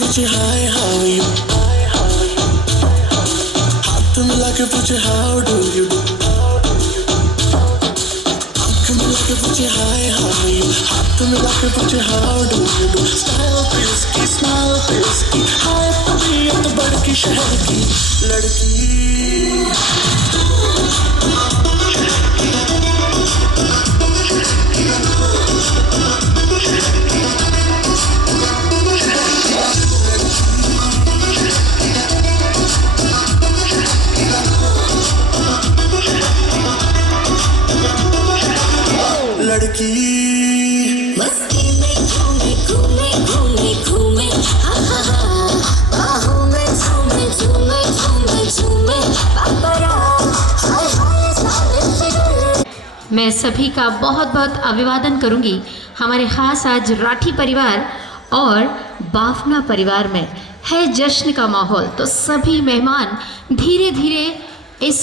पूछे hi how you, हाथ मिला के पूछे हाउ डू यू, आंख मिला के पूछे हाय हाउ यू, हाथ मिला के पूछे हाउ डू यू, स्टाइल पे इसकी स्माइल पे इसकी, हाय तबीयत बड़की शहर की लड़की। लड़की मस्ती में घूमे घूमे घूमे घूमे, हा हा हा, बाहों में झूमे झूमे झूमे झूमे, पापरा हाय हाय सारे फिगर। मैं सभी का बहुत बहुत अभिवादन करूंगी। हमारे ख़ास आज राठी परिवार और बाफना परिवार में है जश्न का माहौल, तो सभी मेहमान धीरे धीरे इस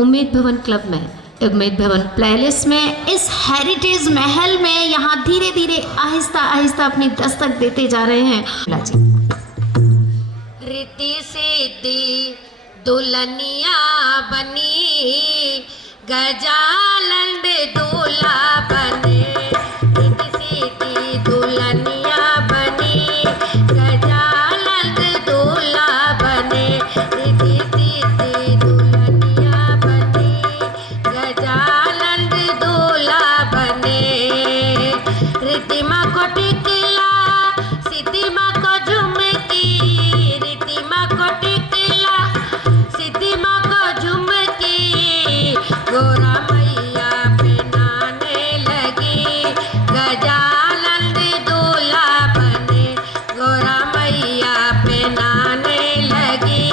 उम्मीद भवन क्लब में, उम्मीद भवन पैलेस में, इस हेरिटेज महल में यहाँ धीरे धीरे आहिस्ता आहिस्ता अपनी दस्तक देते जा रहे हैं। रीति सीधी दुल्हनिया बनी, गजानंद दूल्हा बने, रीति सीधी दुल्हनिया बनी, गजानंद दूल्हा बने, रीति सीधी दुल्हनिया बनी, गजानंद दूल्हा बने। रीतिमा को टिकला, सिद्धिमा को झुमकी, रीतिमा को टिकला, सिद्धिमा को झुमकी, गोरा मैया पहनाने लगी, गजानंद दूल्हा बने, गोरा मैया पहनाने लगी,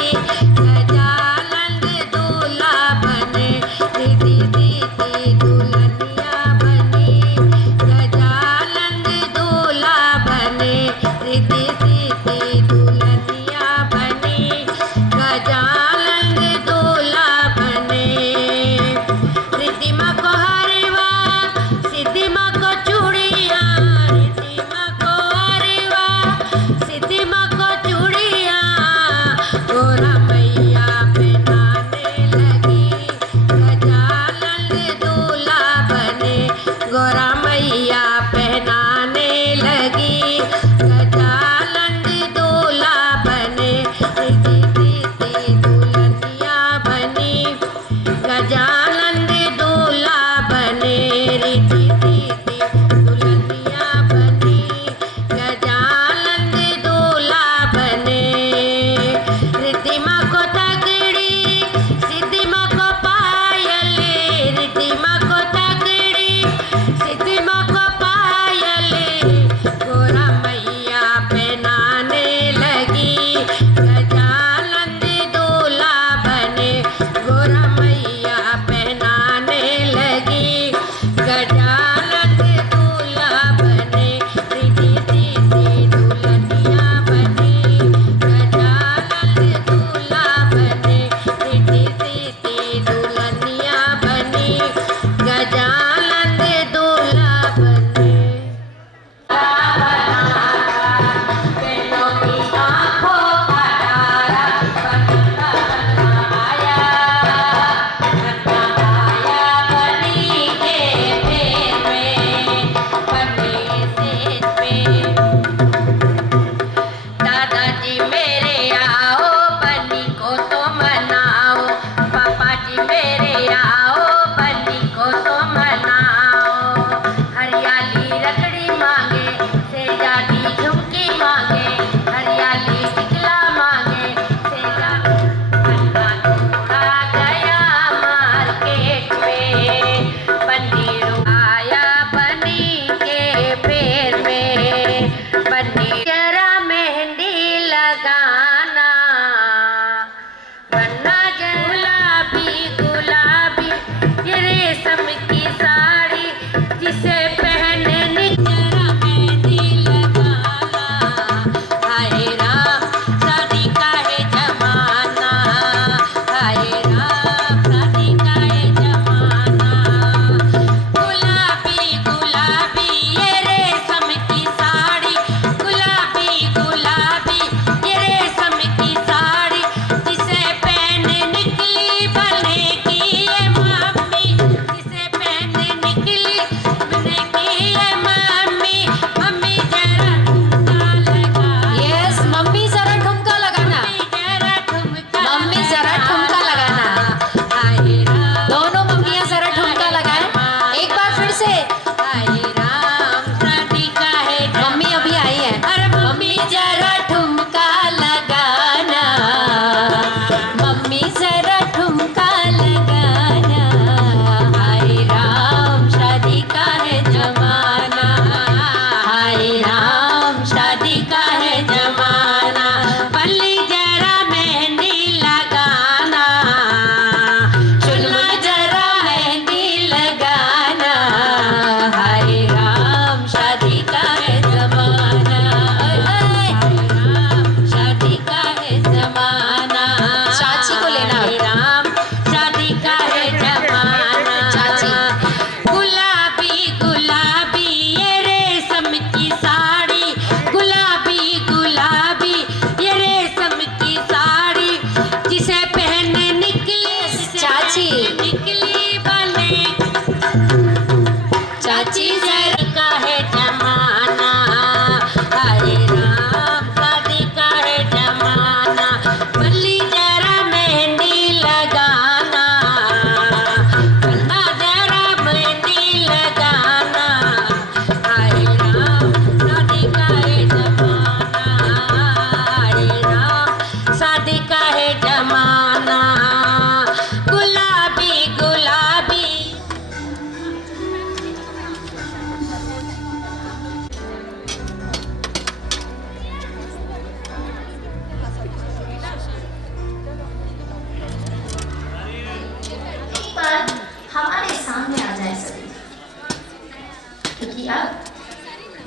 गजानंद दूल्हा बने, रीति सीधी दुल्हनिया बनी, गजानंद दूल्हा बने, रीति सीधी दुल्हनिया बनी, गजानंद दूल्हा बने। रीतिमा को हरवा, सिद्धिमा को चूड़ियाँ, रीतिमा को हरवा, सिद्धिमा को चूड़ियाँ, गोरा मैया पहनाने लगी, गजानंद दूल्हा बने, गोरा मैया पहनाने लगी, गजानंद दूल्हा बने, रीति सीधी दुल्हनिया बनी, गजानंद दूल्हा बने, रीति सीधी दुल्हनिया बनी, गजानंद दूल्हा बने। रीतिमा को तगड़ी, सिद्धिमा को पायल, रीतिमा को तगड़ी, सिद्धिमा को पायल, गोरा मैया पहनाने लगी, गजानंद दूल्हा बने, गोरा मैया पहनाने लगी, गजानंद जरा का है जमाना, हरे राम शादी का है जमाना, बल्ली जरा मेहंदी लगाना, बल्ला जरा मेहंदी लगाना, हरे राम शादी का है जमाना, हरे राम शादी का है जमाना, गुलाबी गुलाबी। पर हमारे सामने आ जाए सभी, क्योंकि अब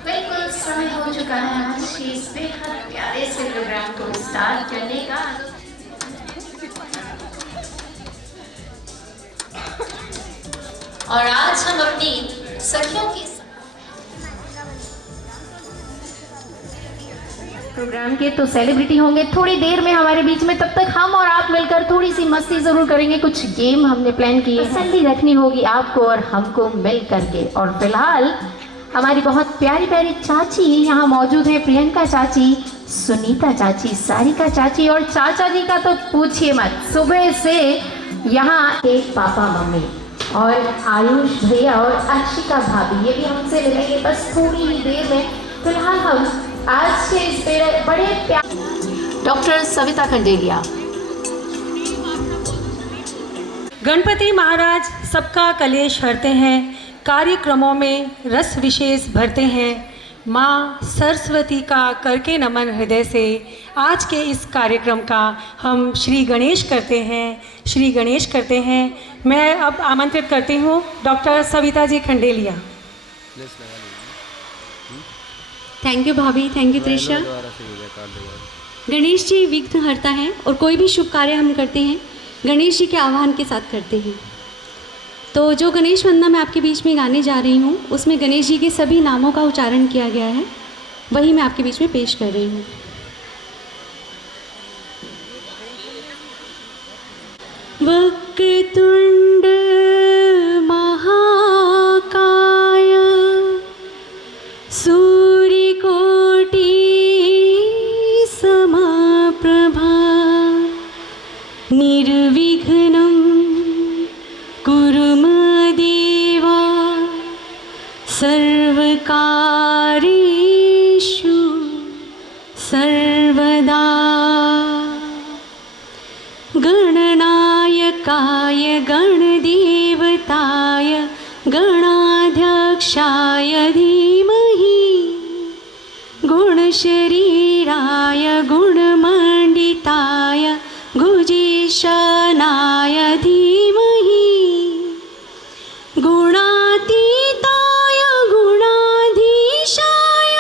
बिल्कुल समय हो चुका है आज के इस बेहद प्यारे से प्रोग्राम को स्टार्ट करने का। और आज हम अपनी सखियों के प्रोग्राम के तो सेलिब्रिटी होंगे थोड़ी देर में हमारे बीच में, तब तक हम और आप मिलकर थोड़ी सी मस्ती जरूर करेंगे। कुछ गेम हमने प्लान किए, तसल्ली रखनी होगी आपको और हमको मिल करके। और फिलहाल हमारी बहुत प्यारी प्यारी चाची यहाँ मौजूद है, प्रियंका चाची, सुनीता चाची, सारिका चाची, और चाचा जी का तो पूछिए मत। सुबह से यहाँ एक पापा मम्मी और आयुष भैया और अर्शिका भाभी, ये भी हमसे मिलेंगे बस थोड़ी ही देर में। फिलहाल हम आज से इस बड़े डॉक्टर सविता खंडेलिया। गणपति महाराज सबका कलेश हरते हैं, कार्यक्रमों में रस विशेष भरते हैं। माँ सरस्वती का करके नमन हृदय से आज के इस कार्यक्रम का हम श्री गणेश करते हैं। मैं अब आमंत्रित करती हूँ doctor Savita ji Khandelia. Thank you भाभी, थैंक यू त्रिशा। गणेश जी विघ्न हरता है और कोई भी शुभ कार्य हम करते हैं गणेश जी के आह्वान के साथ करते हैं। तो जो गणेश वंदना मैं आपके बीच में गाने जा रही हूँ उसमें गणेश जी के सभी नामों का उच्चारण किया गया है, वही मैं आपके बीच में पेश कर रही हूँ। वक्रतुंड महाकाय सूर्यकोटि समप्रभा निर्विघ्नं कुरु देवा सर्वकार्येषु सर्वदा। गणनायकाय गणदेवताय गणाध्यक्षाय धीमहि गुणशरीराय गुणमण्डिताय गुजेशानाय धीमहि गुणातीताय गुणाधीशाय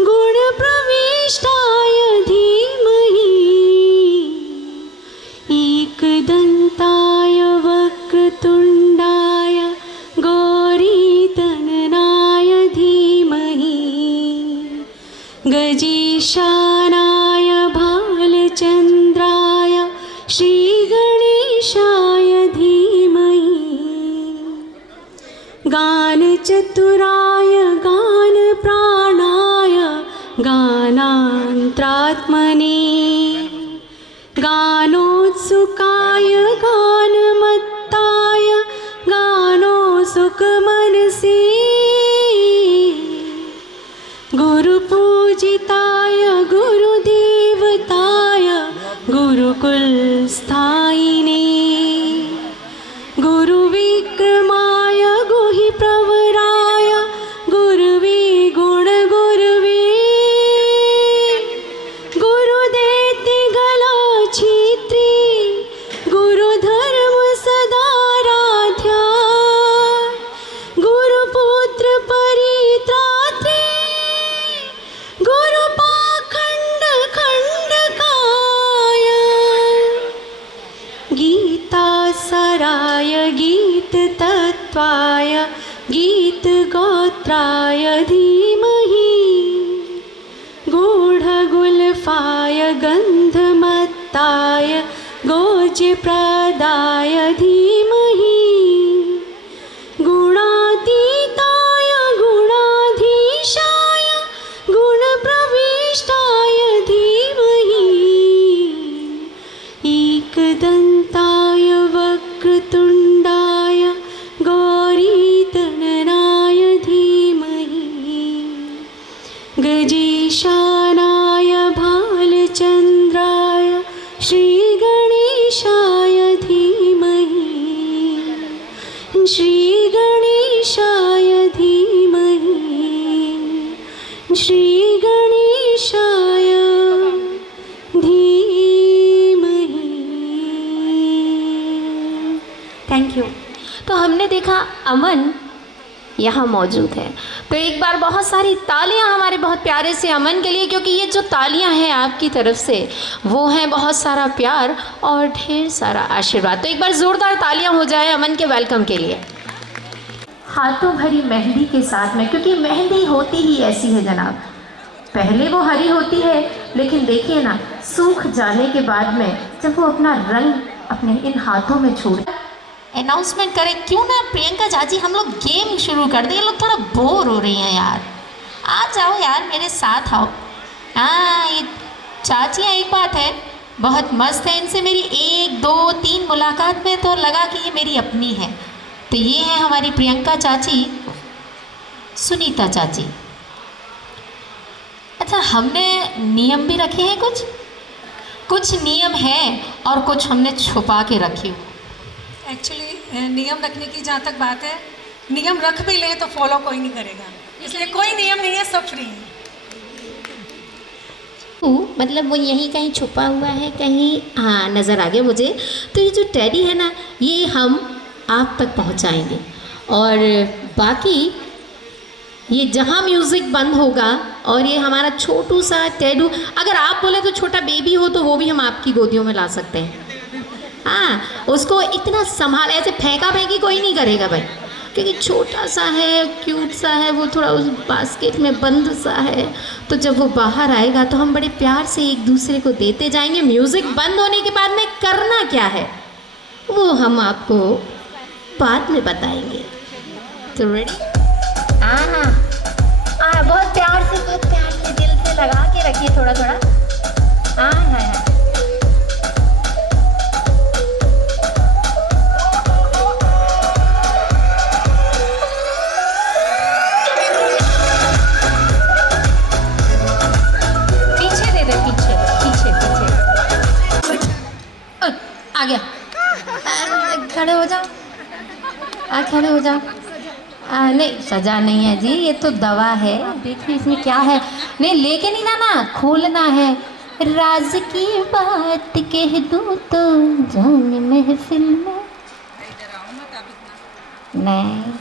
गुणप्रविष्टाय धीमहि एकदन्ताय वक्रतुण्डाय गौरीतननाय धीमहि गजेशानाय भालचन्द्राय श्रीगणेशाय धीमहि गानचतुराय गानप्राणाय गानान्त्रात्मने गानोत्सुकाय गानमत्ताय गानोत्सुकमनसे गुरुपूजिताय गुरुदेवताय गुरुकुलस्थायिने गुरुविक्रमाय गुहिप्रवराय गुरुवे गुणगुरुवे गुरुदैत्यगलाच्छित्री गुरुधर्म सदाराध्या गुरुपुत्र परित्रात्रे गुरुपाखण्ड खण्डकाय गीतासाराय गीततत्त्वाय गीतगोत्राय धीमहि गूढगुल्फाय गन्धमत्ताय गोज्यप्रदाय धीमहि गुणातीताय ईशानाय भालचन्द्राय श्रीगणेशाय धीमहि श्रीगणेशाय धीमहि श्रीगणेशाय धीमहि। Thank you. तो हमने देखा अमन यहाँ मौजूद है, तो एक बार बहुत सारी तालियां हमारे बहुत प्यारे से अमन के लिए, क्योंकि ये जो तालियां हैं आपकी तरफ से वो हैं बहुत सारा प्यार और ढेर सारा आशीर्वाद। तो एक बार ज़ोरदार तालियां हो जाए अमन के वेलकम के लिए। हाथों भरी मेहंदी के साथ में, क्योंकि मेहंदी होती ही ऐसी है जनाब, पहले वो हरी होती है लेकिन देखिए ना सूख जाने के बाद में जब वो अपना रंग अपने इन हाथों में छोड़। अनाउंसमेंट करें क्यों ना प्रियंका चाची, हम लोग गेम शुरू कर दें, ये लोग थोड़ा बोर हो रही हैं यार, आ जाओ यार मेरे साथ आओ। हाँ ये चाचियाँ एक बात है बहुत मस्त है, इनसे मेरी 1 2 3 मुलाकात में तो लगा कि ये मेरी अपनी है। तो ये है हमारी प्रियंका चाची, सुनीता चाची। अच्छा हमने नियम भी रखे हैं, कुछ नियम हैं और कुछ हमने छुपा के रखे हुए। एक्चुअली नियम रखने की जहाँ तक बात है, नियम रख भी लें तो फॉलो कोई नहीं करेगा, इसलिए कोई नियम नहीं है, सब फ्री है। मतलब वो यहीं कहीं छुपा हुआ है, कहीं हाँ नज़र आ गया मुझे। तो ये जो टेडी है ना ये हम आप तक पहुंचाएंगे, और बाकी ये जहाँ म्यूज़िक बंद होगा और ये हमारा छोटू सा टेडू, अगर आप बोले तो छोटा बेबी हो तो वो भी हम आपकी गोदियों में ला सकते हैं। हाँ उसको इतना संभाल, ऐसे फेंका फेंकी कोई नहीं करेगा भाई, क्योंकि छोटा सा है, क्यूट सा है, वो थोड़ा उस बास्केट में बंद सा है। तो जब वो बाहर आएगा तो हम बड़े प्यार से एक दूसरे को देते जाएंगे। म्यूज़िक बंद होने के बाद में करना क्या है वो हम आपको बाद में बताएंगे। तो रेडी? हाँ बहुत प्यार से दिल से लगा के रखिए थोड़ा थोड़ा। हाँ पीछे दे दे, पीछे आ गया। खड़े हो जाओ, खड़े हो जाओ। नहीं सजा नहीं है जी, ये तो दवा है, देखिए इसमें क्या है। नहीं लेके नहीं ना खोलना है। राज की बात कह दूँ तो जाने महफिल में। नहीं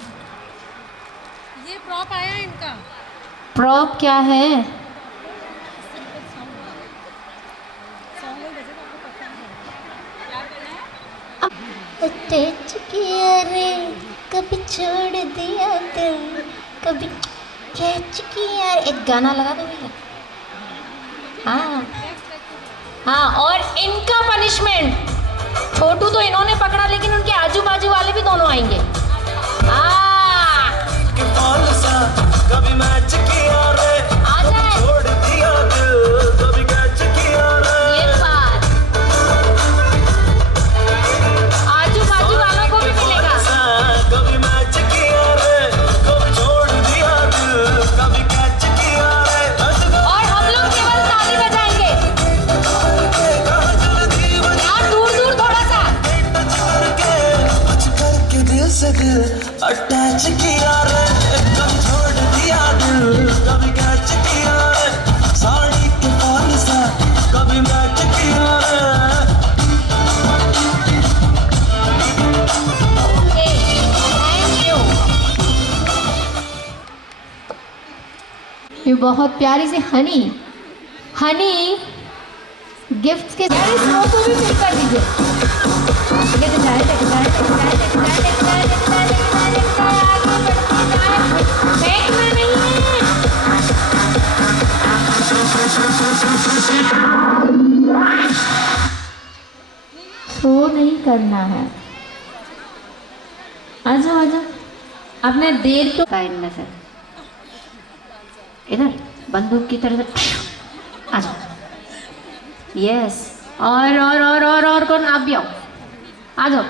ये प्रॉप आया इनका। प्रॉप क्या है? टच किया रे कभी छोड़ दिया दिल, कभी कैच किया। एक गाना लगा दो भैया। हाँ और इनका पनिशमेंट, छोटू तो इन्होंने पकड़ा लेकिन उनके आजू बाजू वाले भी दोनों आएंगे। कभी मैच किया रे, आ जाए छोड़ दिया दिल, कभी कैच किया रे। ये बात आजू बाजू वालों को भी मिलेगा। कभी मैच किया रे, कभी छोड़ दिया दिल, कभी कैच किया रे। और हम लोग केवल ताली बजाएंगे और दूर दूर थोड़ा सा करके दिल से दिल अटैच किया रे, कभी छोड़ दिया दिल, कभी कैच किया रे। साड़ी के पाल सा कभी मैच किया रे। ये बहुत प्यारी सी हनी गिफ्ट्स के सारे स्लो को भी फिल कर दीजिए। फेंकना नहीं है। शो नहीं करना है। आजा आपने देर तो साइड में से इधर बंदूक की तरह से आ जाओ। यस और कौन? आप भी आओ, आ जाओ।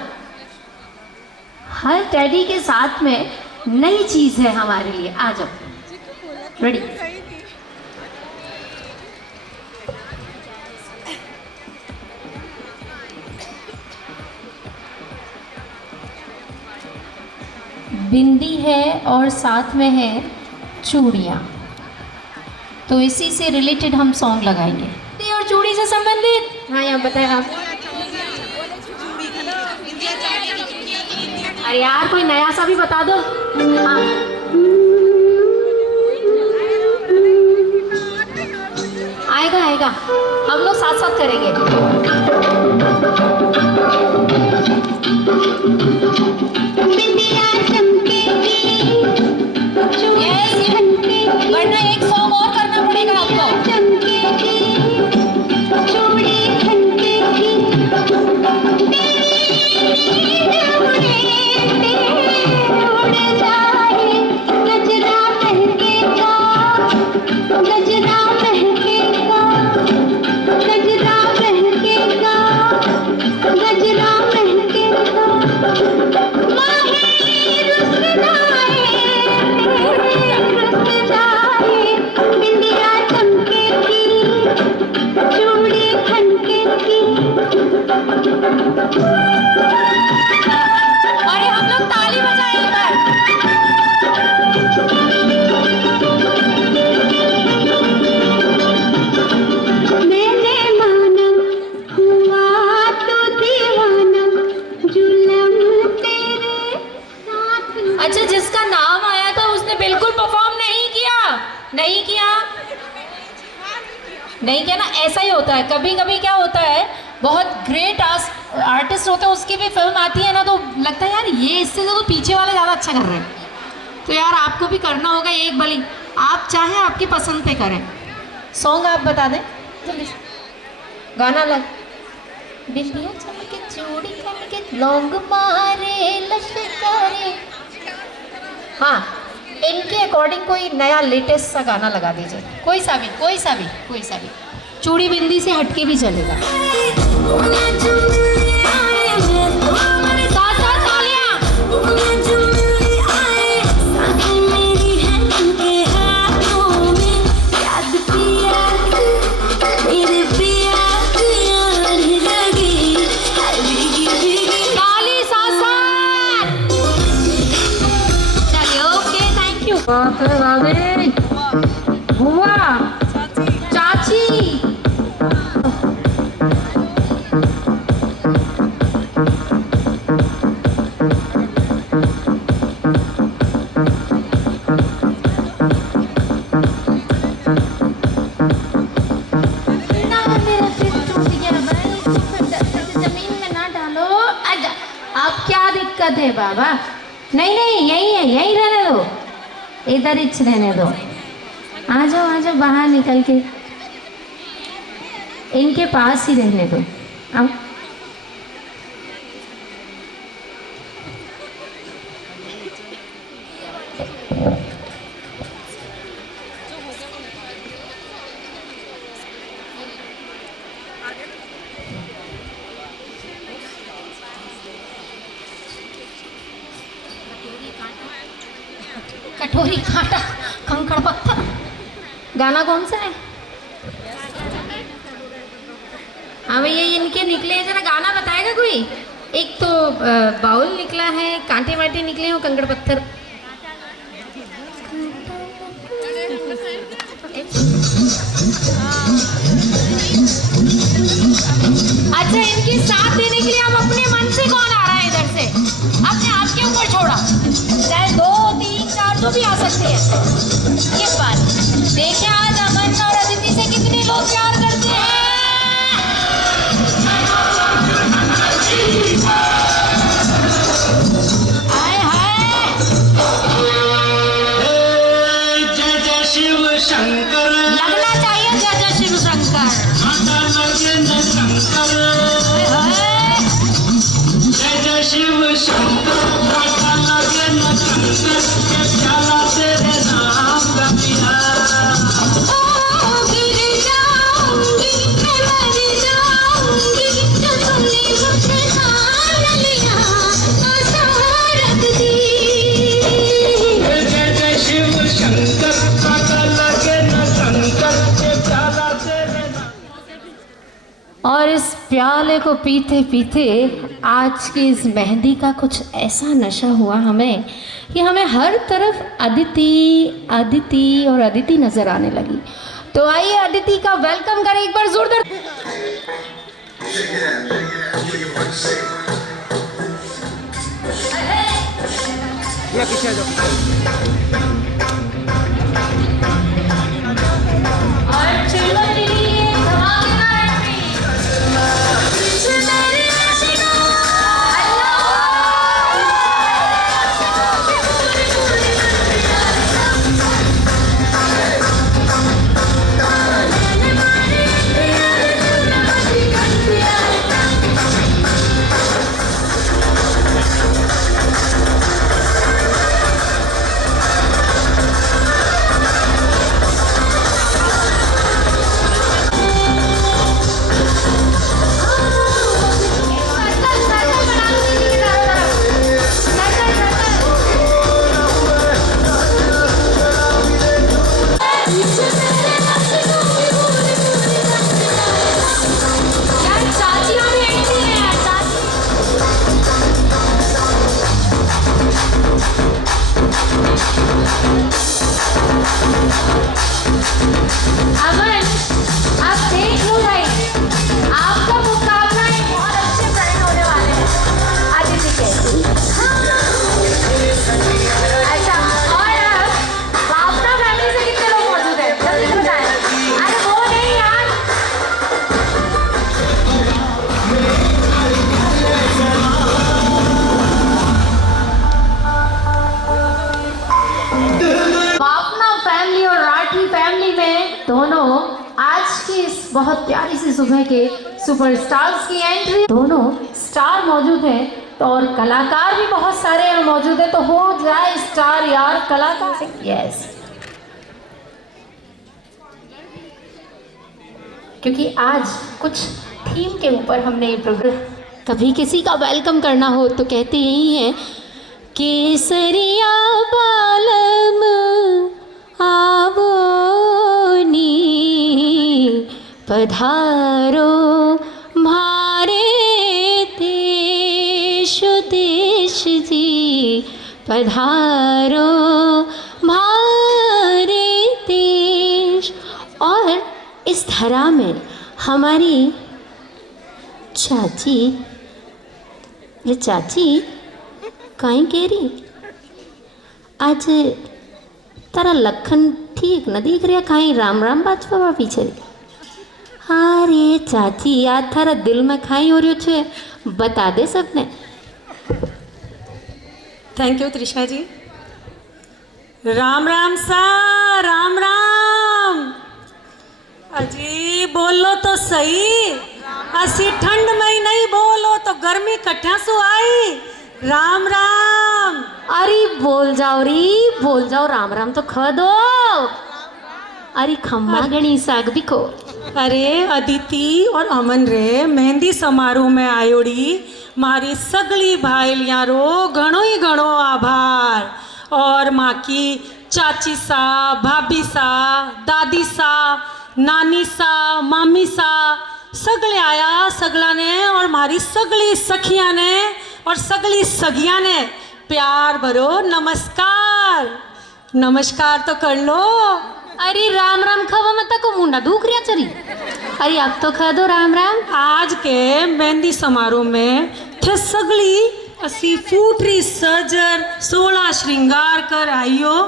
हर टेडी के साथ में नई चीज़ है हमारे लिए, आ जाओ। रेडी? बिंदी है और साथ में है चूड़ियाँ, तो इसी से रिलेटेड हम सॉन्ग लगाएंगे। बिंदी और चूड़ी से संबंधित, हाँ यहाँ बताएं आप। अरे यार कोई नया सा भी बता दो। हाँ आएगा आएगा, हम लोग साथ साथ करेंगे। वरना एक सॉन्ग और करना पड़ेगा आपको। अच्छा, जिसका नाम आया था उसने बिल्कुल परफॉर्म नहीं किया ना। ऐसा ही होता है, कभी कभी क्या होता है, बहुत ग्रेट आर्टिस्ट होते हैं, उसकी भी फिल्म आती है ना तो लगता है यार ये इससे तो पीछे वाले ज़्यादा अच्छा कर रहे हैं। तो यार आपको भी करना होगा एक बली, आप चाहे आपकी पसंद पे करें। सॉन्ग आप बता दें जल्दी, गाना लग। बिल्लियाँ चमके चूड़ी खनके लौंग मारे लश्करे। हाँ, इनके अकॉर्डिंग कोई नया लेटेस्ट सा गाना लगा दीजिए, कोई सा भी। चूड़ी बिंदी से हटके भी चलेगा। बुआ चाची जमीन में ना डालो। अब क्या दिक्कत है बाबा? नहीं यही है, यही रहने दो, इधर ही रहने दो। आ जाओ बाहर निकल के, इनके पास ही रहने दो। आओ कटोरी कांटा कंकड़ पत्थर, गाना कौन सा है? हाँ भैया इनके निकले हैं, जरा गाना बताएगा कोई? एक तो बाउल निकला है, कांटे वाटे निकले हो, कंकड़ पत्थर। अच्छा, इनके साथ देने के लिए अब अपने मन से कौन आ रहा है इधर से? अपने आप के ऊपर छोड़ा, चाहे 2 3 4 जो भी आ सकते हैं। ये बात देखिए, आज अमन और अदिति से कितने लोग प्यार करते हैं। हाय हाय, जय जय शिव शंकर, लगना चाहिए जय जय शिव शंकर। शंकर जय जय शिव शंकर, और इस इस प्याले को पीते पीते आज की इस मेहंदी का कुछ ऐसा नशा हुआ हमें कि हमें हर तरफ अदिति अदिति और अदिति नज़र आने लगी। तो आइए अदिति का वेलकम करें एक बार जोरदार। और चलो दीदी धमाकेदार दोनों आज की इस बहुत प्यारी सी सुबह के सुपरस्टार्स की एंट्री। दोनों स्टार मौजूद हैं तो और कलाकार भी बहुत सारे यहाँ मौजूद हैं, तो हो जाए स्टार यार कलाकार। यस, क्योंकि आज कुछ थीम के ऊपर हमने ये प्रोग्राम। कभी किसी का वेलकम करना हो तो कहते यही है, केसरिया बालम आवो पधारो मारे देश देश जी, पधारो मारे देश। और इस धरा में हमारी चाची, ये चाची कहीं कह रही आज तारा लखन ठीक न दिख रहा, कहीं राम राम बाजवा पीछे। अरे चाची याद थारा दिल में खाई हो रही छे, बता दे सबने। थैंक यू त्रिशा जी। राम राम सा, राम राम। अजी बोलो तो सही, असी ठंड में ही नहीं बोलो तो गर्मी कट्ठा सु आई। राम राम। अरे बोल जाओ री, बोल जाओ राम राम तो ख दो। अरे खम्मा गणी साग भी को। अरे अदिति और अमन रे मेहंदी समारोह में आयोड़ी मारी सगली भाईलियां रो घणो ही घणो आभार। और माँ की चाची सा, भाभी सा, दादी सा, नानी सा, मामी सा, सगले आया सगला ने और मारी सगली सखिया ने और सगली सगिया ने प्यार भरो नमस्कार। नमस्कार तो कर लो। अरे राम राम खावा मत को मुंडा दुख रहा चरी। अरे अब तो खा दो राम राम। आज के मेहंदी समारोह में थे सगली असी फूटरी सजर 16 श्रृंगार कर आइयो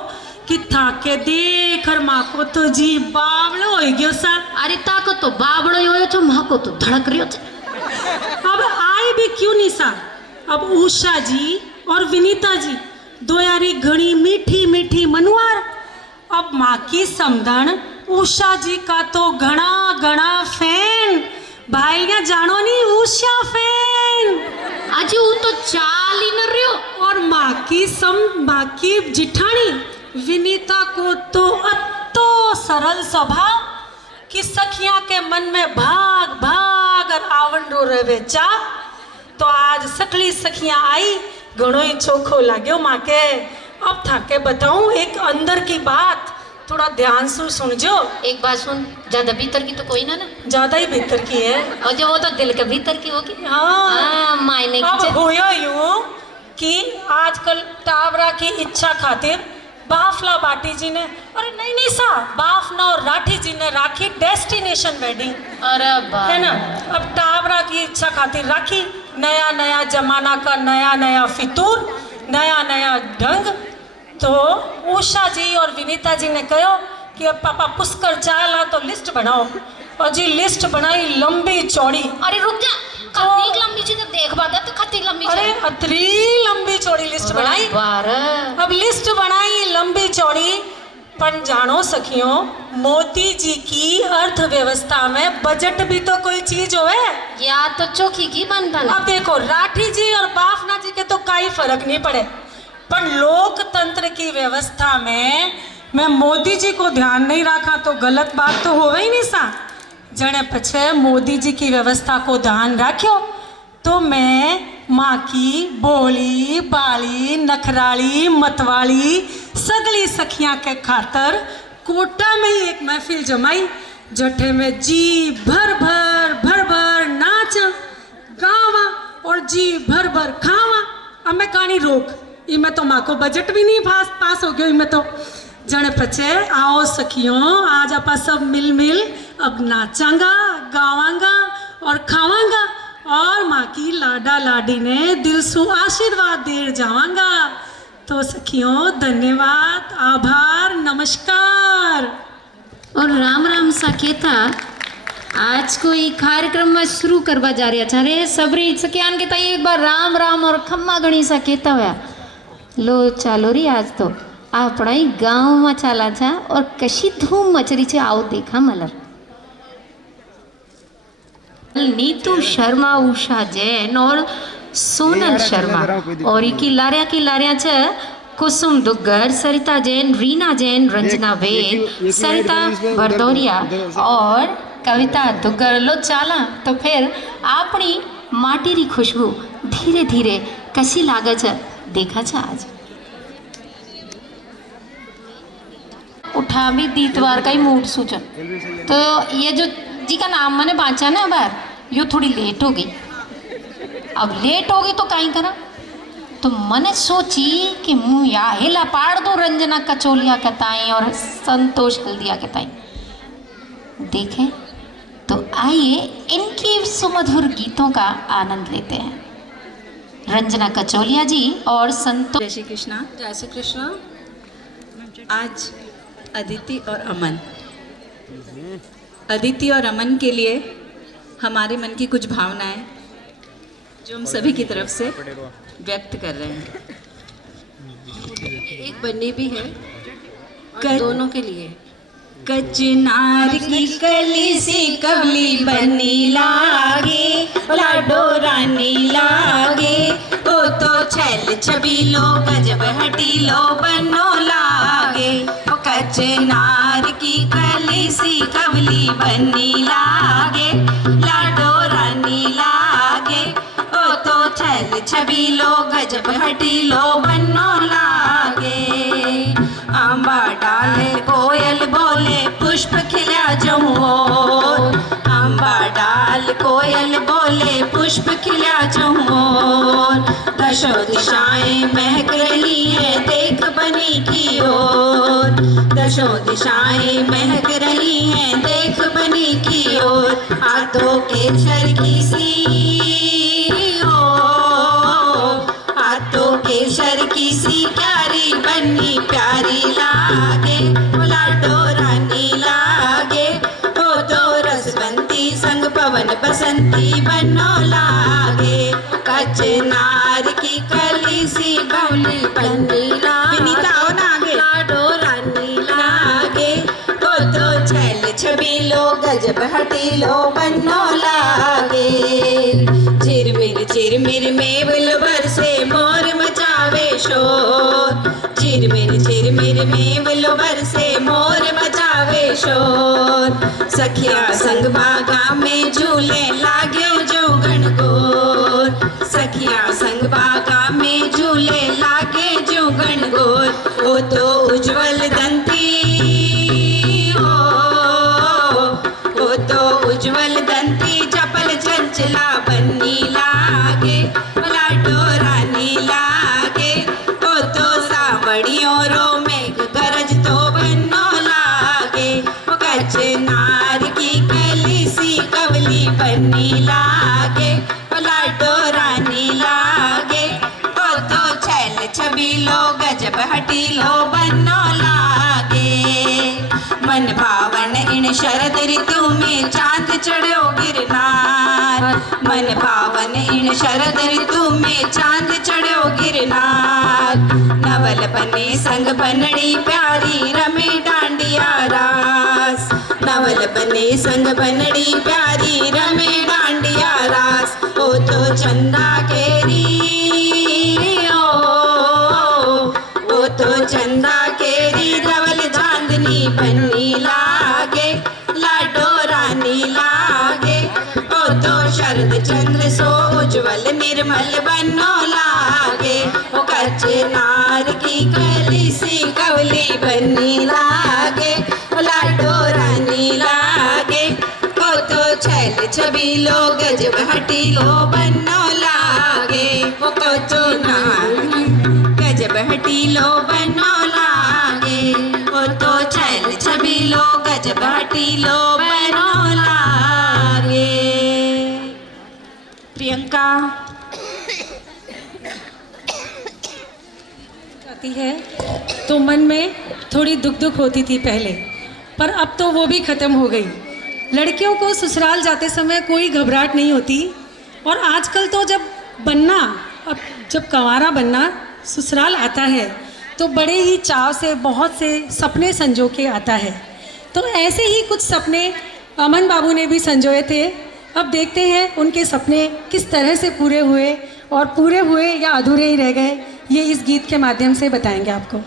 कि थाके देखर माँ को तो जी बावड़ो हो गयो सा। अरे ताको तो बावड़ो ही होयो छो, माँ को तो धड़क रही हो। अब आए भी क्यों नहीं सा। अब उषा जी और विनीता जी दो यारी घनी मीठी मीठी मनुआर। अब माँ की समधन उषा जी का तो घना घना फैन। भाई जानो नहीं उषा फैन। अजी वो तो चाल ही न रहो। और माँ की जिठानी विनीता को तो अतो सरल स्वभाव कि सखियां के मन में भाग भाग और आवंडो रहे चा। तो आज सकली सखियां आई, घणो ही चोखो लाग्यो माँ के। अब थाके बताऊं एक अंदर की बात। थोड़ा ध्यान से सुन जो। एक बात सुन, ज्यादा भीतर की तो कोई ना ना, ज्यादा ही भीतर की है। और जो वो तो दिल के भीतर की होगी। हाँ मायने अब की होया यूं कि आजकल टावरा की इच्छा खातिर बाफला बाटी जी ने, अरे नहीं नहीं सा, बाफना और राठी जी ने राखी डेस्टिनेशन वेडिंग, अरे है ना। अब टावरा की इच्छा खातिर राखी, नया नया जमाना का नया नया फितूर, नया नया ढंग। तो उषा जी और विनीता जी ने कहो कि अब पापा पुष्कर चाला तो लिस्ट बनाओ, और जी लिस्ट बनाई लंबी चौड़ी। अरे रुक जा, खतनी लंबी चीज देख बागा तो खतनी लंबी, अरे अतरी लंबी चौड़ी लिस्ट बनाई। अब लिस्ट बनाई लंबी चौड़ी, पर जानो सखियों, मोदी जी की अर्थव्यवस्था में बजट भी तो कोई चीज होवे या तो चौकी की बनता। अब देखो राठी जी और बाफना जी के तो कोई फर्क नहीं पड़े, पर लोकतंत्र की व्यवस्था में मैं मोदी जी को ध्यान नहीं रखा तो गलत बात तो होवे ही नहीं सा। जने पछे मोदी जी की व्यवस्था को ध्यान रखो तो मैं माँ की बोली बाली नखराली मतवाली सगली सखियाँ के खातर कोटा में ही एक महफिल जमाई, जठे में जी भर भर नाच गावा और जी भर खावा। अब मैं कहानी रोक, इमें तो माँ को बजट भी नहीं पास हो गया। इमें तो जने पचे आओ सखियों, आज आपा सब मिल अब नाचांगा गावांगा और खावांगा, और माँ की लाडा लाडी ने दिल सु आशीर्वाद दे जावांगा। तो सखियों धन्यवाद, आभार, नमस्कार और राम राम साकेता। आज कोई कार्यक्रम में शुरू करवा जा रहा था रे सबरी सकियान के ताई एक बार राम राम और खम्मा गणी साकेता हुआ लो चालो री। आज तो अपना ही गाँव में चाला था और कशी धूम मचरी छे आओ देखा मलर। नीतू शर्मा, उषा जैन और सोनल शर्मा, और की लारिया छे कुसुम दुग्गर, सरिता जैन, रीना जैन, रंजना वेद, सरिता भरदौरिया और कविता दुग्गर। लो चाला तो फिर अपनी माटी री खुशबू धीरे धीरे कसी लागे छे देखा छे। आज उठा भी दीतवार का ही मूड सूचन। तो ये जो जी का नाम मैंने बांचा ना बार, यो थोड़ी लेट हो गई। अब लेट हो गई तो कहीं करा, तो मैंने सोची कि मुँह या हिला पाड़ दो रंजना कचौलिया के ताई और संतोष हल्दिया के ताई। देखें तो आइए इनके सुमधुर गीतों का आनंद लेते हैं। रंजना कचौलिया जी और संतोष। जय श्री कृष्णा। जय श्री कृष्णा। आज अदिति और अमन, अदिति और अमन के लिए हमारे मन की कुछ भावनाएं जो हम सभी की तरफ से व्यक्त कर रहे हैं। एक बन्नी भी है दोनों के लिए। कचनार की कली सी कवली बनी लागे, लाडो रानी लागे, ओ तो छल छबीलो गजब हटीलो बनो लागे। ओ कचनार की कली सी कवली बनी लागे, लाडो रानी लागे, ओ तो छल छबीलो गजब हटीलो बनो लागे। आंबा डाले कोयल बोले पुष्प खिला जाऊं, आंबा डाल कोयल बोले पुष्प खिला जाऊं। दशो दिशाएं महक रही है देख बनी की ओर, दशो दिशाएं महक रही हैं देख बनी की ओर। हाथों के छरकी सी हो, हाथों के छरकी सी प्यारी बनी प्यारी लागे, लाडो रानी लागे, ओ तो रसवंती संग पवन बसंती बनो लागे। कचनार की कली सी बनी बनी लागे, लाडो रानी लागे, ओ तो छल छबीलो गजब हटीलो बनो लागे। झिरमिर मेवल बरसे मोर मचावे शोर, झिरमिर मेवल बरसे मोर मचावे शोर। सखिया संग बागा में झूले लागे जो गणगोर, सखिया संग बागा में झूले लागे जो गणगोर। ओ तो उज्जवल दंती मन भावन इन शरद ऋतु में चांद चढ़ो गिरनार। मन भावन इन शरद ऋतु में चांद चढ़ो गिरनार। नवल बने संग बनड़ी प्यारी रमे डांडिया रास। नवल बने संग बनड़ी प्यारी रमे डांडिया रास। ओ तो चंदा केरी ओ तो चंदा केरी धवल चांदनी बन्नी लागे लाडो रानी लागे। ओ तो शरद चंद्र सो उज्ज्वल निर्मल बनो लागे। ओ कच्चे नार की कली सी कवली बन्नी लागे लाडो रानी लागे। ओ तो छैल छबीलो गजब हटीलो बनो लागे। ओ कच्चो नार गजब हटीलो बनो लागे। ओ तो छैल छबीलो गजब हटीलो बनो लागे। प्रियंका आती है तो मन में थोड़ी दुख होती थी पहले, पर अब तो वो भी ख़त्म हो गई। लड़कियों को ससुराल जाते समय कोई घबराहट नहीं होती, और आजकल तो जब कंवारा बनना ससुराल आता है तो बड़े ही चाव से बहुत से सपने संजो के आता है। तो ऐसे ही कुछ सपने अमन बाबू ने भी संजोए थे। अब देखते हैं उनके सपने किस तरह से पूरे हुए, और पूरे हुए या अधूरे ही रह गए, ये इस गीत के माध्यम से बताएंगे आपको।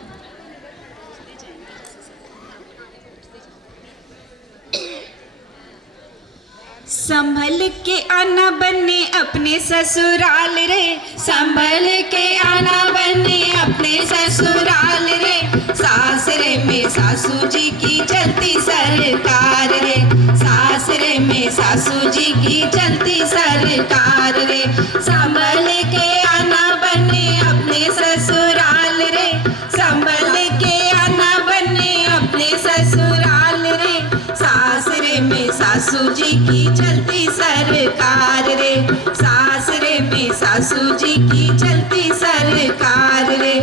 संभल के आना बने अपने ससुराल रे। संभल के आना बने अपने ससुराल रे। सासरे में सासू जी की चलती सरकार रे। सासरे में सासू जी की चलती सरकार रे। संभल के आना बने अपने ससुराल रे। संभल के आना बने अपने ससुराल रे। सासरे में सासू जी की चलती सरकार रे। सासरे में सासू जी की चलती सरकार रे।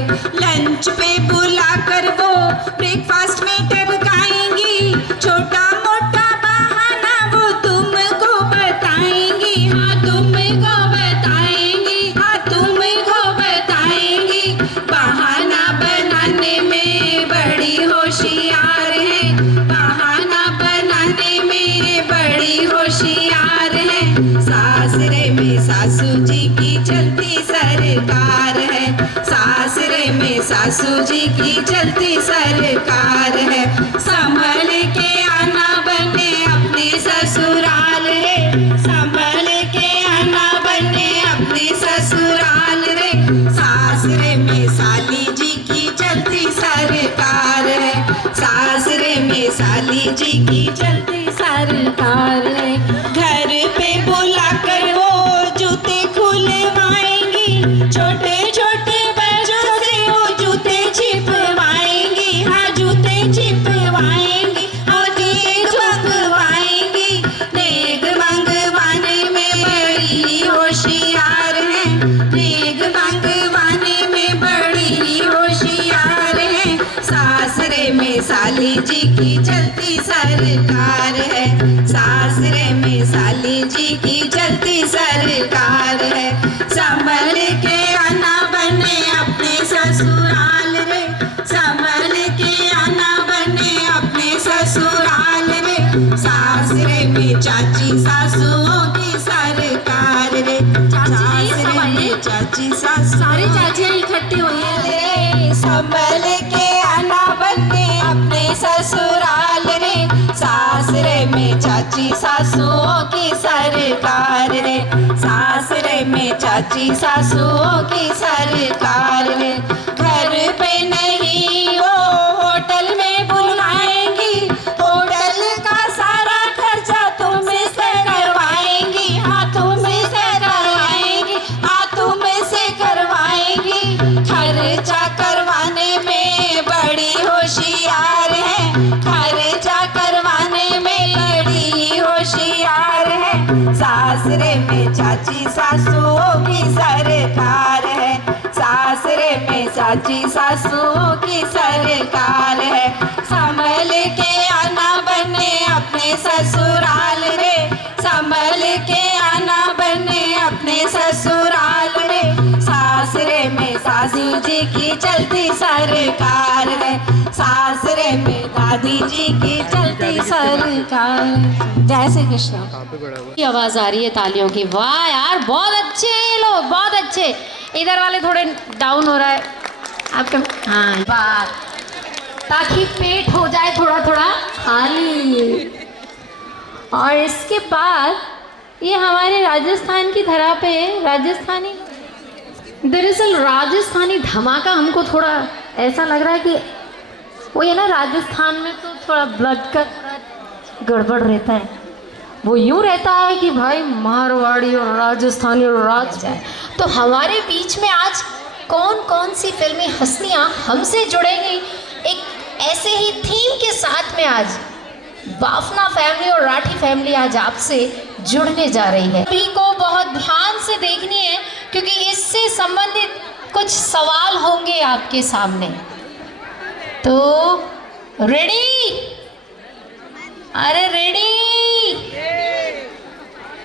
लंच पे बुलाकर वो ब्रेकफास्ट में टपकाएंगी। छोटा मोटा बहाना वो तुमको बताएंगी। हाँ तुमको बताएंगी। हाँ तुमको बताएंगी। बहाना बनाने में बड़ी होशियार है। बहाना बनाने में बड़ी होशियार है। सासरे में सासू जी की चलती सरकार है। सासरे में सासू जी की चलती सरकार है। संभल के आना बने अपने ससुराल रे। संभल के आना बने अपने ससुराल रे। सासरे में साली जी की चलती सरकार है। सासरे में साली जी की चलती सरकार है। घर पे बुलाकर वो जूते खुलवाएंगी। छोटे छोटे बच्चों से वो जूते छिपवाएंगी। हाँ जूते छिपवाएंगी। और नेग मंगवाएंगी। नेग मंगवाने में बड़ी होशियार है। नेग मंगवाने में बड़ी होशियार है। सासरे में साली जी की चलती सरकार है। सासरे में साली जी की चलती सरकार है। संभल के आना बने अपने ससुराल रे। संभल के आना बने अपने ससुराल रे। सासरे में चाची सासुओं की सरकार रे। सासरे में चाची सासु सारी चाचियाँ इकट्ठी हुई हैं। संभल के आना बने अपने ससुराल रे। सासरे में चाची सासुओं की सरकार रे। सासरे में चाची सासुओं की सरकार रे। घर पे नहीं वो होटल में बुलाएंगी। होटल का सारा खर्चा तुम से करवाएंगी। हाँ तुम से करवाएंगी। हाँ तुम से करवाएंगी। खर्चा करवाने में बड़ी होशियार है। खर्चा करवाने में बड़ी होशियार है। सासरे में चाची सासुओं की सरकार है। सासरे में चाची सासुओं की सरकार है। संभल के आना ससुराल रे, संभल के आना बने अपने ससुराल रे। सासरे में सासू जी की चलती सरकार है, सासरे में दादी जी की चलती सरकार। जय श्री कृष्ण। की आवाज आ रही है तालियों की। वाह यार, बहुत अच्छे हैं ये लोग, बहुत अच्छे। इधर वाले थोड़े डाउन हो रहा है आपका। हाँ, बात ताकि पेट हो जाए थोड़ा थोड़ा खाली। और इसके बाद ये हमारे राजस्थान की धरा पे राजस्थानी, दरअसल राजस्थानी धमाका हमको थोड़ा ऐसा लग रहा है कि वो ये ना, राजस्थान में तो थोड़ा ब्लड का गड़बड़ रहता है। वो यूँ रहता है कि भाई मारवाड़ी और राजस्थानी और राज जाए। तो हमारे बीच में आज कौन कौन सी फिल्मी हस्तियाँ हमसे जुड़ेंगी, एक ऐसे ही थीम के साथ में आज बाफना फैमिली और राठी फैमिली आज आपसे जुड़ने जा रही है। सभी को बहुत ध्यान से देखनी है क्योंकि इससे संबंधित कुछ सवाल होंगे आपके सामने। तो रेडी? अरे रेडी?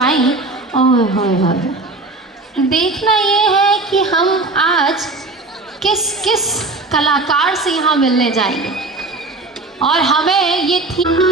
आई ओह, देखना ये है कि हम आज किस किस कलाकार से यहाँ मिलने जाएंगे और हमें ये थी किसको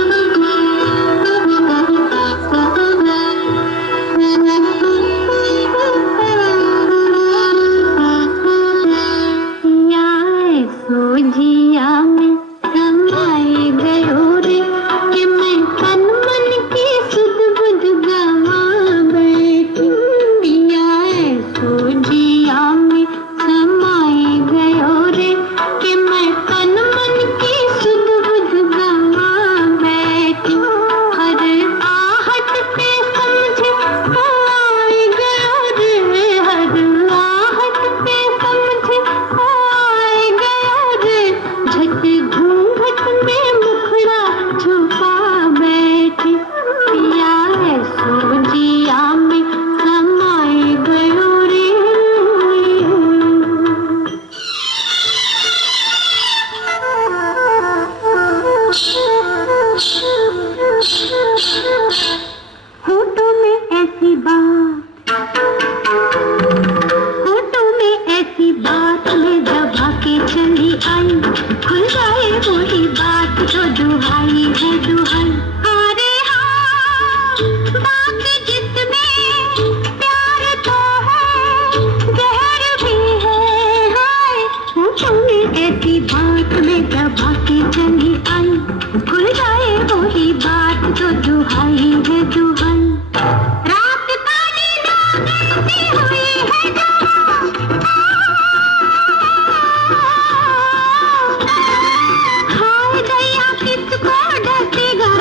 डसेगा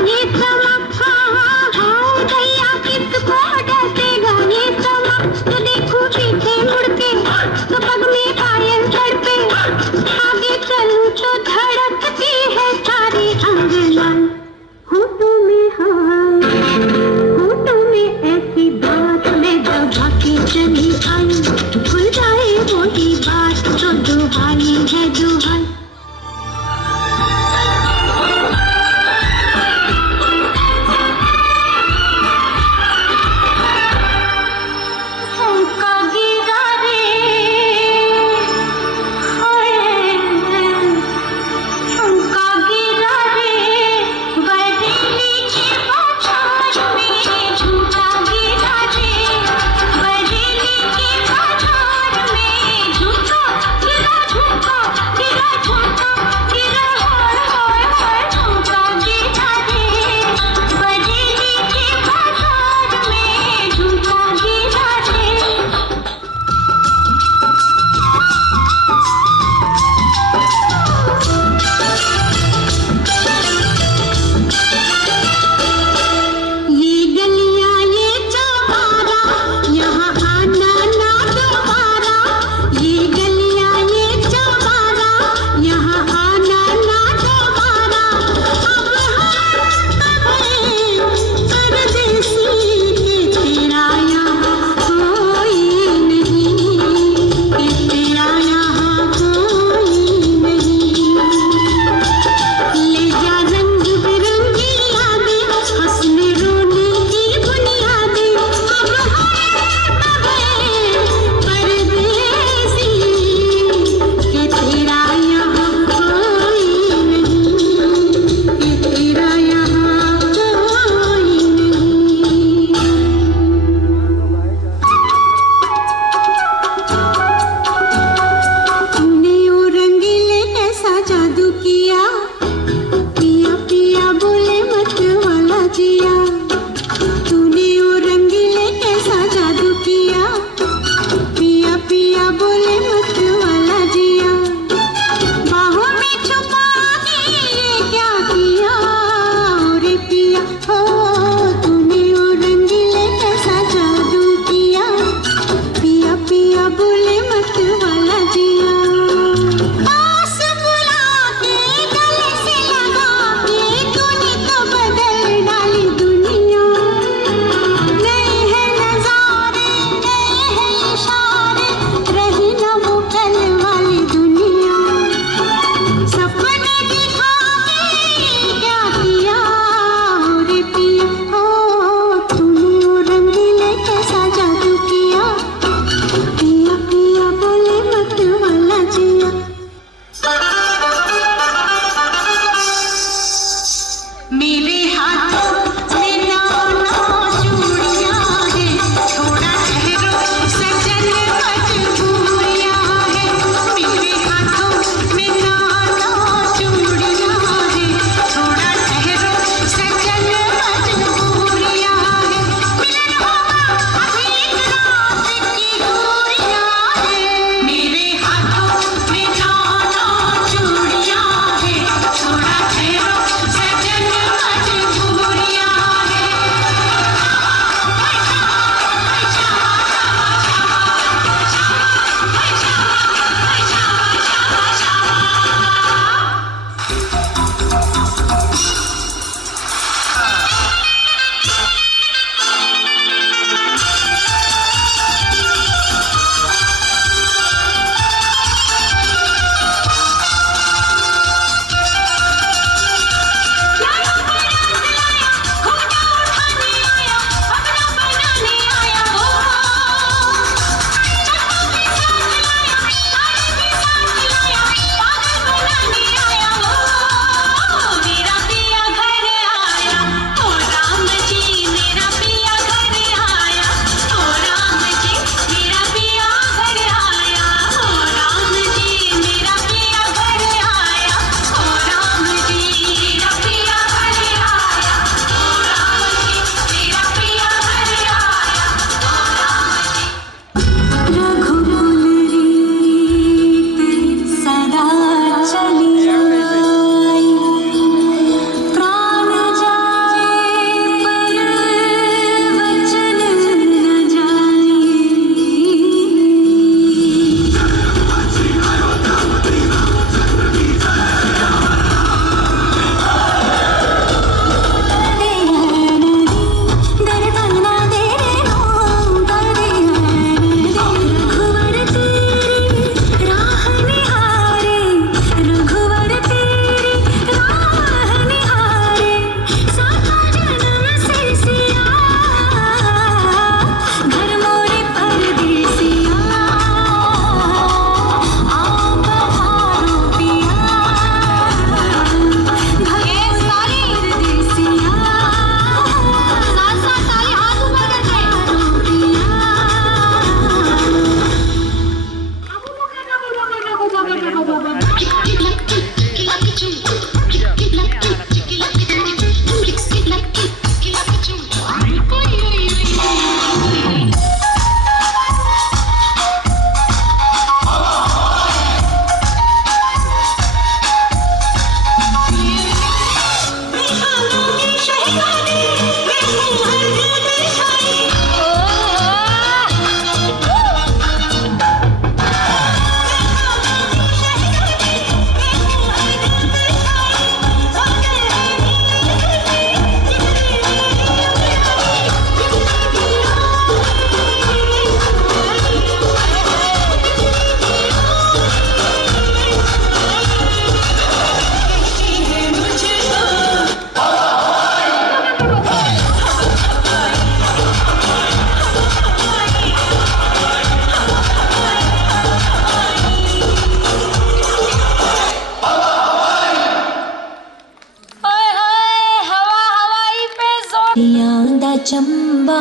दा चंबा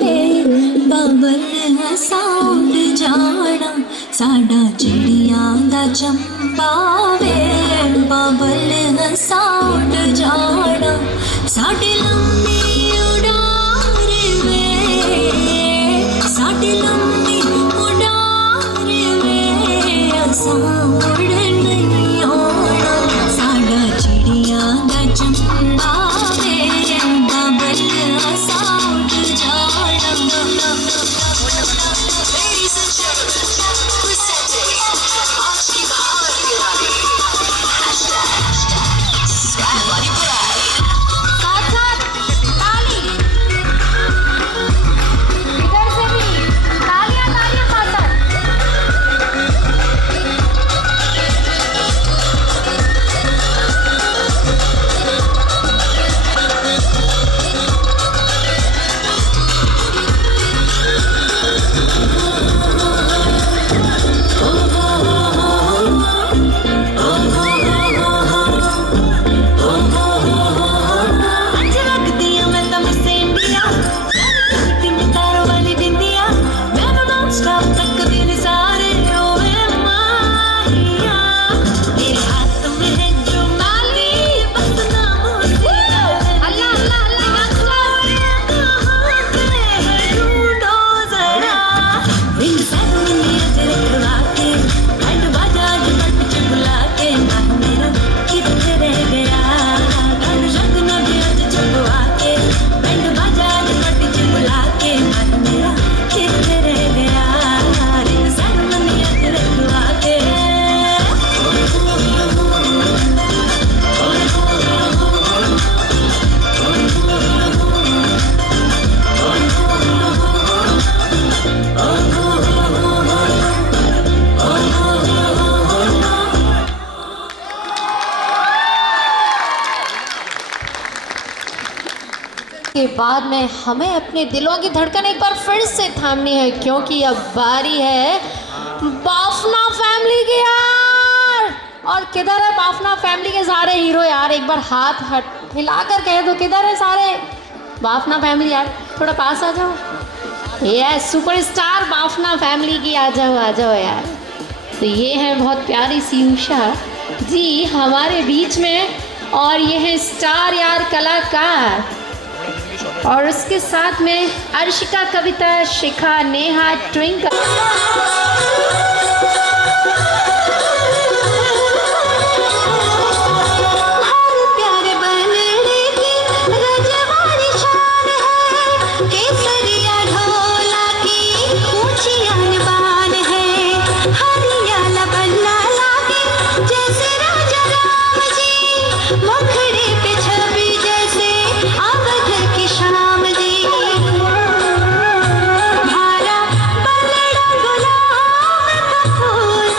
वे बबल साउंड जाना साडा चिड़ियां दा चंबा वे बबल साउंड जाना साडे लम्बी उड़ार वे साडे लम्बी उड़ार वे असां उड़ नहीं आना साडा चिड़ियां दा चंबा वे बबल साउंड जाना। Ladies and gentlemen, presenting Aashki Bahar Diwali #Swagwali Burai साथ साथ ताली इधर से भी तालियां तालियां साथ साथ के बाद में हमें अपने दिलों की धड़कन एक बार फिर से थामनी है, क्योंकि अब बारी है बाफना फैमिली की यार। और किधर है बाफना फैमिली के सारे हीरो यार? एक बार हाथ हिलाकर कह दो किधर है सारे बाफना फैमिली यार, थोड़ा पास आ जाओ। यस, सुपरस्टार बाफना फैमिली की आ जाओ यार। तो ये है बहुत प्यारी सी उषा जी हमारे बीच में, और ये है स्टार यार कलाकार, और उसके साथ में अर्शिका, कविता, शिखा, नेहा, ट्विंकल। भारा बलड़ा गुलाब का फूल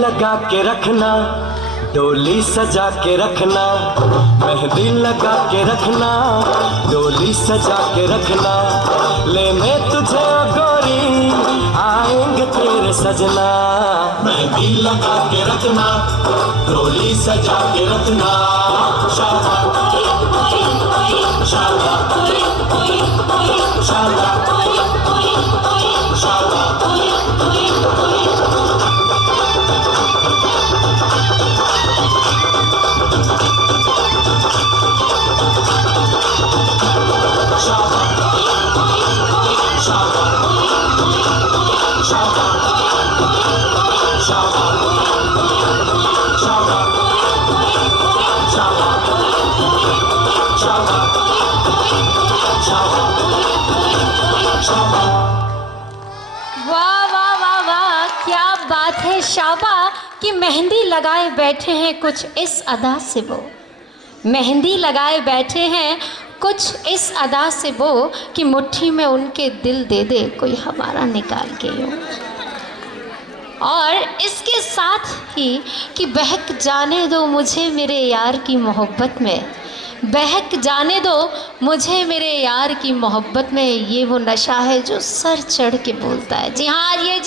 लगा के रखना, डोली सजा के रखना, मेहंदी लगा के रखना, डोली सजा के रखना, लेने तुझे गोरी आएंगे तेरे सजना। मेहंदी लगा के रखना, डोली सजा के रखना, शाबाश शाबाश शाबाश शाबाश। शाबा कि मेहंदी लगाए बैठे हैं कुछ इस अदा से वो, मेहंदी लगाए बैठे हैं कुछ इस अदा से वो, कि मुट्ठी में उनके दिल दे दे कोई हमारा निकाल के यूं। और इसके साथ ही कि बहक जाने दो मुझे मेरे यार की मोहब्बत में, बहक जाने दो मुझे मेरे यार की मोहब्बत में, ये वो नशा है जो सर चढ़ के बोलता है। जी हाँ, ये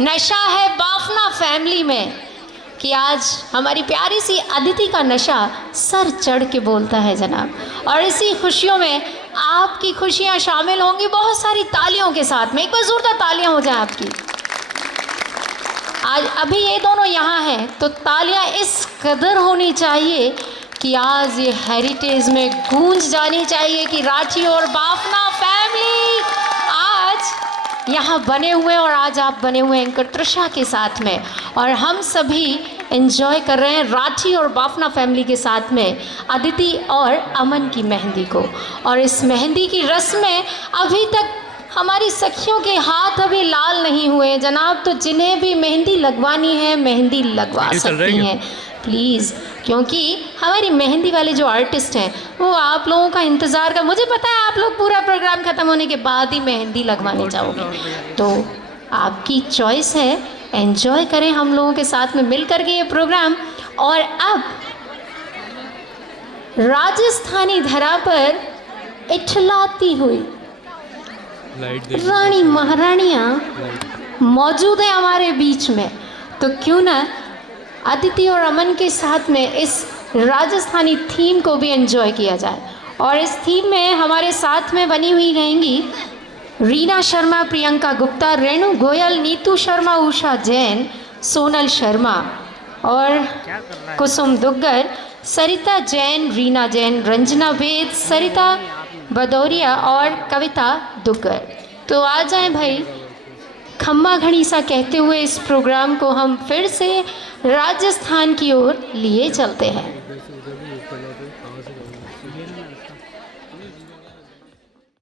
नशा है बाफना फैमिली में, कि आज हमारी प्यारी सी अदिति का नशा सर चढ़ के बोलता है जनाब। और इसी खुशियों में आपकी खुशियाँ शामिल होंगी बहुत सारी तालियों के साथ में। एक बार ज़ोरदार तालियाँ हो जाए आपकी। आज अभी ये दोनों यहाँ हैं तो तालियाँ इस कदर होनी चाहिए कि आज ये हेरिटेज में गूंज जानी चाहिए कि राठी और बाफना फैमिली आज यहाँ बने हुए हैं, और आज आप बने हुए हैं एंकर त्रिशा के साथ में, और हम सभी एंजॉय कर रहे हैं राठी और बाफना फैमिली के साथ में अदिति और अमन की मेहंदी को। और इस मेहंदी की रस्म में अभी तक हमारी सखियों के हाथ अभी लाल नहीं हुए जनाब, तो जिन्हें भी मेहंदी लगवानी है मेहंदी लगवा सकती हैं प्लीज़, क्योंकि हमारी मेहंदी वाले जो आर्टिस्ट हैं वो आप लोगों का इंतज़ार कर, मुझे पता है आप लोग पूरा प्रोग्राम ख़त्म होने के बाद ही मेहंदी लगवाने जाओगे, तो आपकी चॉइस है, एंजॉय करें हम लोगों के साथ में मिल कर के ये प्रोग्राम। और अब राजस्थानी धरा पर इठलाती हुई रानी महारानियाँ मौजूद है हमारे बीच में, तो क्यों ना अदिति और अमन के साथ में इस राजस्थानी थीम को भी एंजॉय किया जाए। और इस थीम में हमारे साथ में बनी हुई रहेंगी रीना शर्मा, प्रियंका गुप्ता, रेणु गोयल, नीतू शर्मा, उषा जैन, सोनल शर्मा और कुसुम दुग्गर, सरिता जैन, रीना जैन, रंजना वेद, सरिता भदौरिया और कविता दुग्गर। तो आ जाए भाई, खम्मा घड़ी सा कहते हुए इस प्रोग्राम को हम फिर से राजस्थान की ओर लिए चलते हैं।